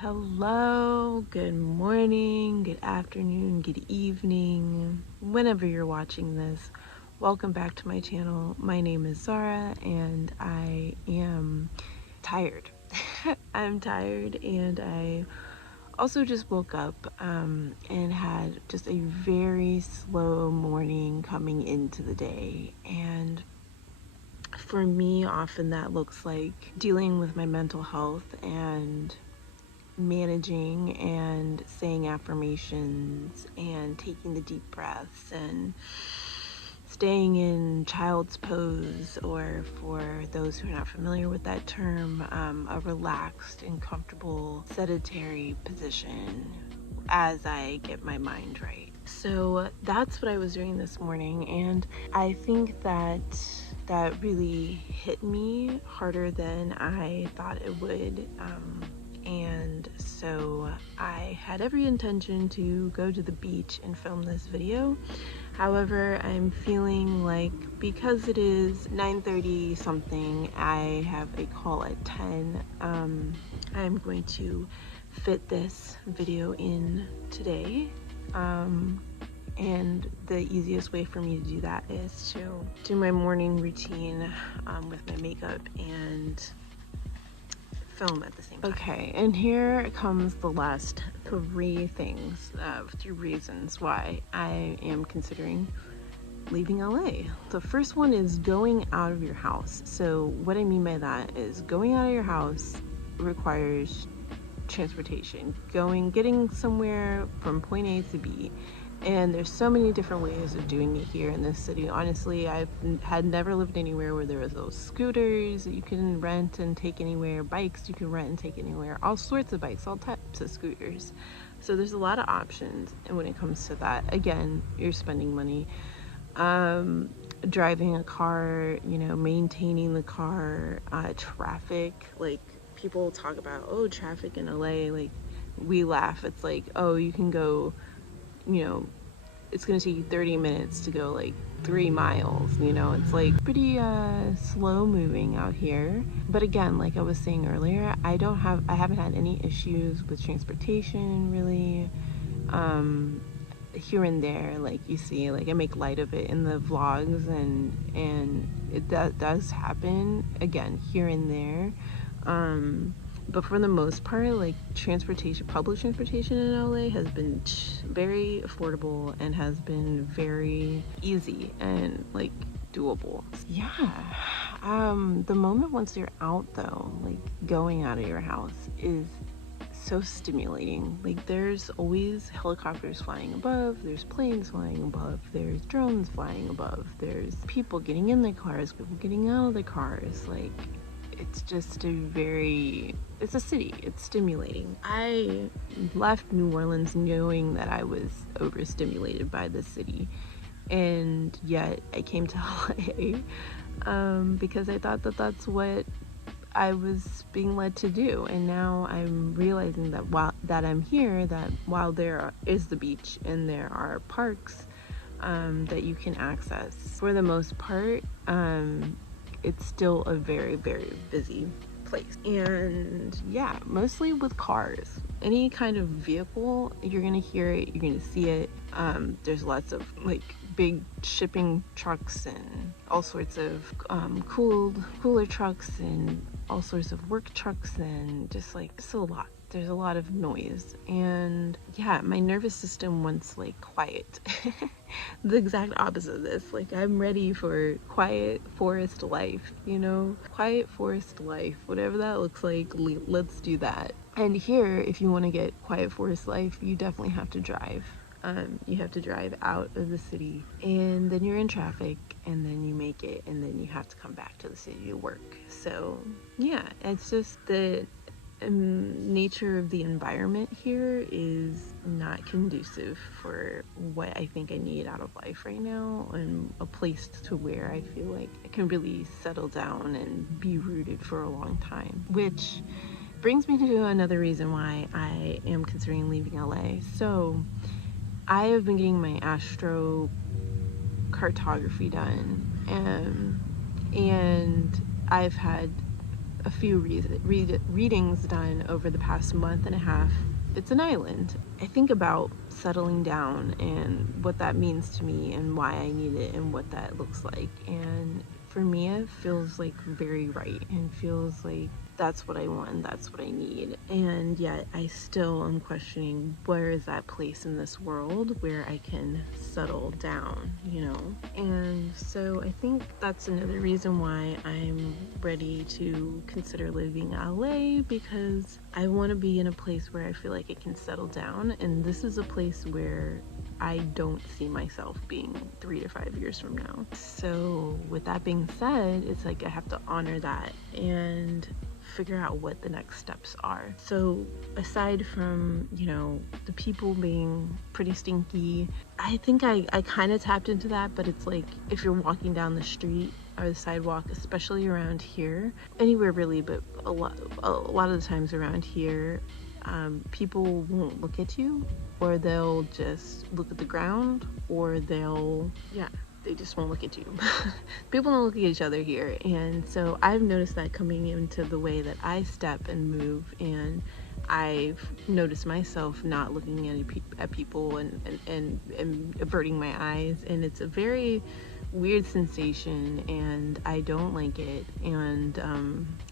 Hello, good morning, good afternoon, good evening, whenever you're watching this. Welcome back to my channel. My name is Zahra and I am tired. I'm tired and I also just woke up and had just a very slow morning coming into the day. And for me, often that looks like dealing with my mental health and managing and saying affirmations and taking the deep breaths and staying in child's pose, or for those who are not familiar with that term, a relaxed and comfortable sedentary position as I get my mind right. So that's what I was doing this morning, and I think that really hit me harder than I thought it would. And so I had every intention to go to the beach and film this video. However, I'm feeling like because it is 9:30 something, I have a call at 10. I'm going to fit this video in today. And the easiest way for me to do that is to do my morning routine with my makeup and film at the same time. Okay, and here comes the last three reasons why I am considering leaving LA. The first one is going out of your house. So what I mean by that is going out of your house requires transportation, getting somewhere from point A to B. And there's so many different ways of doing it here in this city. Honestly, I've had never lived anywhere where there was those scooters that you can rent and take anywhere, bikes you can rent and take anywhere, all sorts of bikes, all types of scooters. So there's a lot of options. And when it comes to that, again, you're spending money. Driving a car, maintaining the car, traffic, like people talk about, oh, traffic in LA, like we laugh. It's like, oh, you can go, it's gonna take you 30 minutes to go like 3 miles. It's like pretty slow moving out here. But again, like I was saying earlier, I haven't had any issues with transportation really. Here and there, like you see, like I make light of it in the vlogs, and it does happen again here and there. But for the most part, like public transportation in LA has been very affordable and has been very easy and like doable. Yeah. The moment once you're out though, like going out of your house is so stimulating. Like there's always helicopters flying above, there's planes flying above, there's drones flying above, there's people getting in their cars, people getting out of their cars. Like it's just it's a city, it's stimulating. I left New Orleans knowing that I was overstimulated by the city, and yet I came to LA because I thought that that's what I was being led to do. And now I'm realizing that while there is the beach and there are parks that you can access, for the most part, it's still a very, very busy place. And yeah, mostly with cars. Any kind of vehicle, you're gonna hear it, you're gonna see it. There's lots of like big shipping trucks and all sorts of cooler trucks and all sorts of work trucks, and just like it's a lot. There's a lot of noise, and yeah, my nervous system wants like quiet. The exact opposite of this. Like I'm ready for quiet forest life, quiet forest life, whatever that looks like. Let's do that. And here, if you want to get quiet forest life, you definitely have to drive. You have to drive out of the city, and then you're in traffic, and then you make it, and then you have to come back to the city to work. So yeah, it's just the nature of the environment here is not conducive for what I think I need out of life right now, and a place to where I feel like I can really settle down and be rooted for a long time. Which brings me to another reason why I am considering leaving LA. So I have been getting my astrocartography done, and I've had a few readings done over the past month and a half. It's an island. I think about settling down and what that means to me and why I need it and what that looks like. And for me, it feels like very right and feels like that's what I want and that's what I need. And yet I still am questioning, where is that place in this world where I can settle down, you know? And so I think that's another reason why I'm ready to consider living in LA, because I want to be in a place where I feel like I can settle down. And this is a place where I don't see myself being 3 to 5 years from now. So with that being said, it's like I have to honor that and figure out what the next steps are. So aside from, you know, the people being pretty stinky, I think I kind of tapped into that, but it's like if you're walking down the street or the sidewalk, especially around here, anywhere really, but a lot of the times around here, people won't look at you, or they'll just look at the ground, or they just won't look at you. People don't look at each other here. And so I've noticed that coming into the way that I step and move, and I've noticed myself not looking at people and averting my eyes, and it's a very weird sensation and I don't like it. And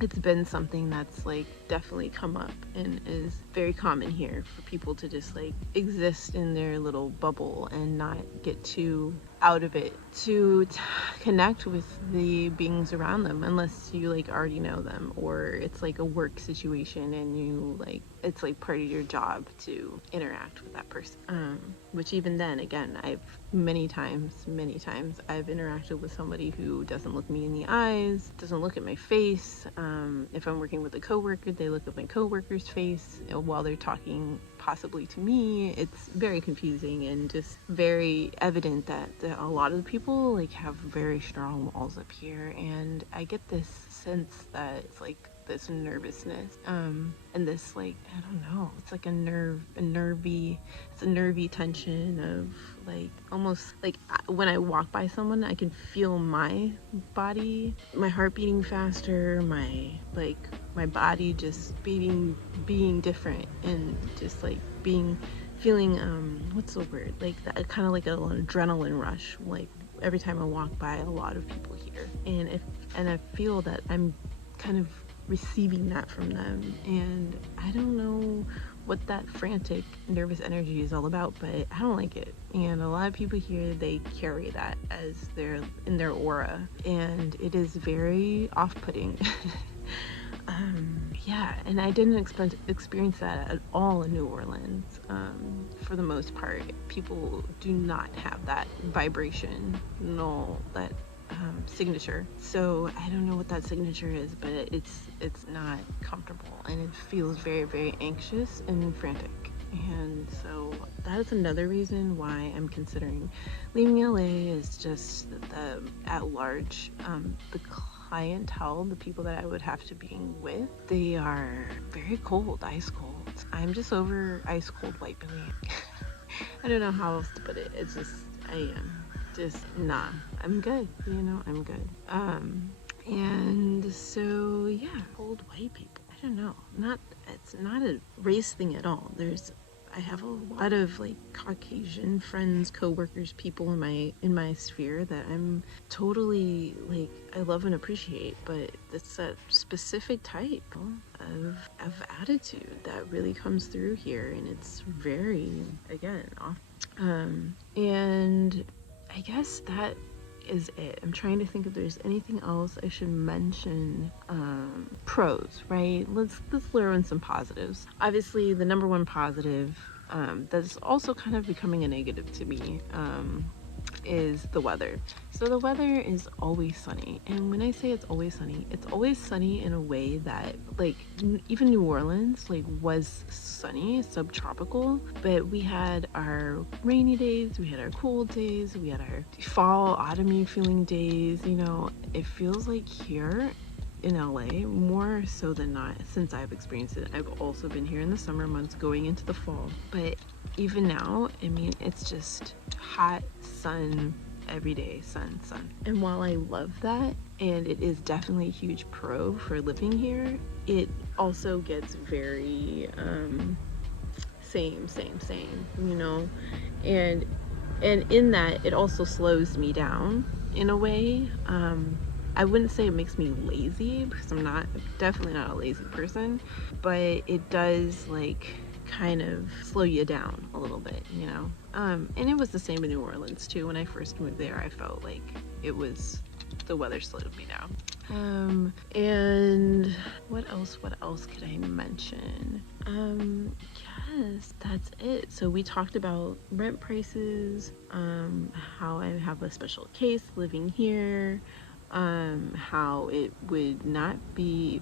it's been something that's like definitely come up and is very common here for people to just like exist in their little bubble and not get too out of it to connect with the beings around them, unless you like already know them, or it's like a work situation and you like it's like part of your job to interact with that person, which even then again, I've many times I've interacted with somebody who doesn't look me in the eyes, doesn't look at my face. If I'm working with a coworker, they look at my coworker's face while they're talking possibly to me. It's very confusing and just very evident that a lot of the people like have very strong walls up here, and I get this sense that it's like this nervousness, and this like, I don't know, it's like a nervy tension of like almost like when I walk by someone, I can feel my body, my heart beating faster, my body just being different, and just like feeling what's the word, like that kind of like an adrenaline rush, like every time I walk by a lot of people here, and I feel that I'm kind of receiving that from them, and I don't know what that frantic nervous energy is all about, but I don't like it. And a lot of people here, they carry that as in their aura, and it is very off-putting. And I didn't experience that at all in New Orleans. For the most part, people do not have that vibration, no, that signature. So I don't know what that signature is, but it's not comfortable, and it feels very, very anxious and frantic. And so that is another reason why I'm considering leaving LA, is just the at large, the clientele, the people that I would have to be with, they are very cold, ice cold. I'm just over ice cold white Billy. I don't know how else to put it. It's just, I am just, nah, I'm good, you know, I'm good. And so yeah, cold white people, I don't know, it's not a race thing at all. I have a lot of like Caucasian friends, co-workers, people in my sphere that I'm totally like, I love and appreciate, but it's that specific type of attitude that really comes through here, and it's very, again, off. And I guess that is it. I'm trying to think if there's anything else I should mention. Pros, right? Let's throw in some positives. Obviously, the number one positive that's also kind of becoming a negative to me is the weather. So the weather is always sunny, and when I say it's always sunny in a way that like even New Orleans like was sunny, subtropical, but we had our rainy days, we had our cold days, we had our fall, autumny feeling days. You know, it feels like here in LA, more so than not, since I've experienced it. I've also been here in the summer months going into the fall, but even now, I mean, it's just hot sun every day, sun. And while I love that, and it is definitely a huge pro for living here, it also gets very same, you know, and in that it also slows me down in a way. I wouldn't say it makes me lazy, because definitely not a lazy person, but it does like kind of slow you down a little bit, you know. And it was the same in New Orleans too. When I first moved there, I felt like the weather slowed me down. And what else could I mention? Yes, that's it. So we talked about rent prices, how I have a special case living here, how it would not be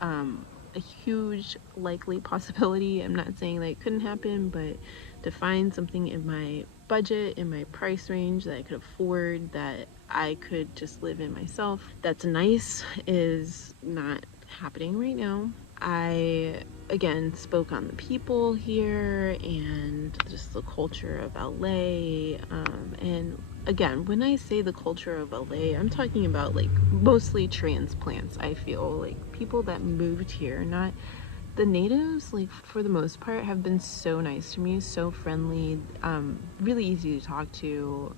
a huge likely possibility. I'm not saying that it couldn't happen, but to find something in my budget, in my price range that I could afford, that I could just live in myself, that's nice, is not happening right now. I again spoke on the people here and just the culture of LA, and again, when I say the culture of LA, I'm talking about like mostly transplants. I feel like people that moved here, not the natives, like for the most part, have been so nice to me, so friendly, really easy to talk to.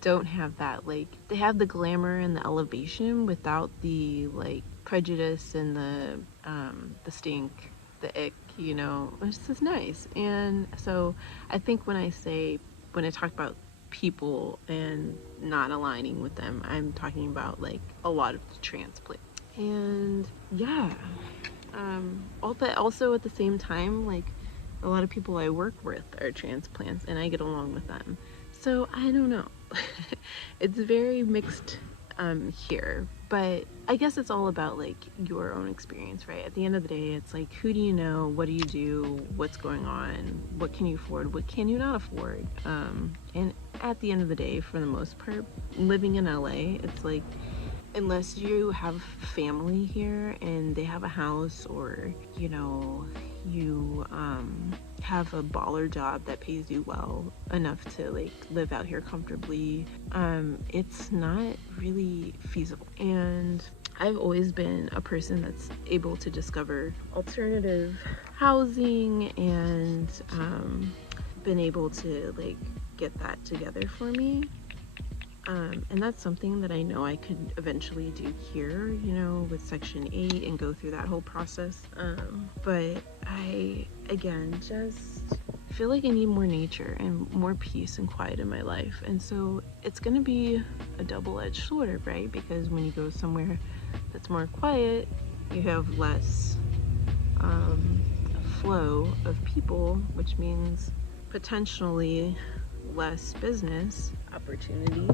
Don't have that, like, they have the glamour and the elevation without the like prejudice and the stink, the ick, you know. It's just nice. And so I think when I talk about people and not aligning with them, I'm talking about like a lot of the transplants. And yeah, but also at the same time, like a lot of people I work with are transplants and I get along with them. So I don't know. It's very mixed here, but I guess it's all about like your own experience, right? At the end of the day, it's like, who do you know? What do you do? What's going on? What can you afford? What can you not afford? And at the end of the day, for the most part, living in LA, it's like, unless you have family here and they have a house, or you know, you have a baller job that pays you well enough to like live out here comfortably, it's not really feasible. And I've always been a person that's able to discover alternative housing and been able to like get that together for me. And that's something that I know I could eventually do here, you know, with Section 8 and go through that whole process. But I, again, just feel like I need more nature and more peace and quiet in my life. And so it's going to be a double-edged sword, right? Because when you go somewhere that's more quiet, you have less flow of people, which means potentially less business opportunity,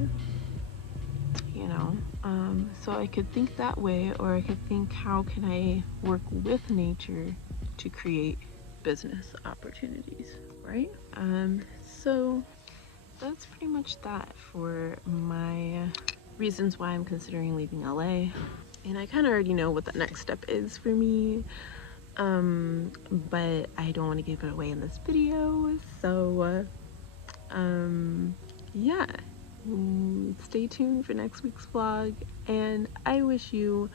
you know. So I could think that way, or I could think, how can I work with nature to create business opportunities, right? So that's pretty much that for my reasons why I'm considering leaving LA. And I kind of already know what the next step is for me, but I don't want to give it away in this video, so yeah, stay tuned for next week's vlog, and I wish you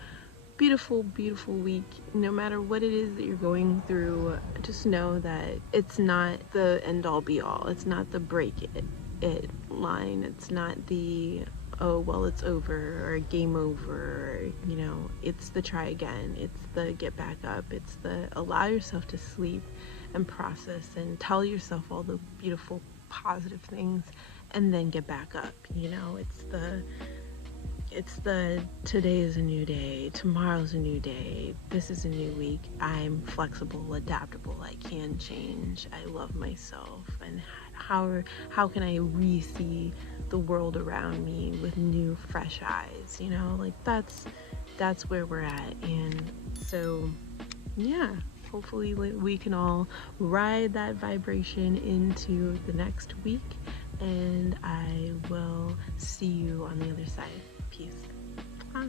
beautiful week. No matter what it is that you're going through, just know that it's not the end all be all. It's not the break it line. It's not the, oh well, it's over, or game over, or, you know, it's the try again, it's the get back up, it's the allow yourself to sleep and process and tell yourself all the beautiful positive things and then get back up. You know, it's the today is a new day, tomorrow's a new day, this is a new week, I'm flexible, adaptable, I can change, I love myself, and how can I re-see the world around me with new fresh eyes, you know, like that's where we're at. And so yeah, hopefully we can all ride that vibration into the next week, and I will see you on the other side. Peace. Ah.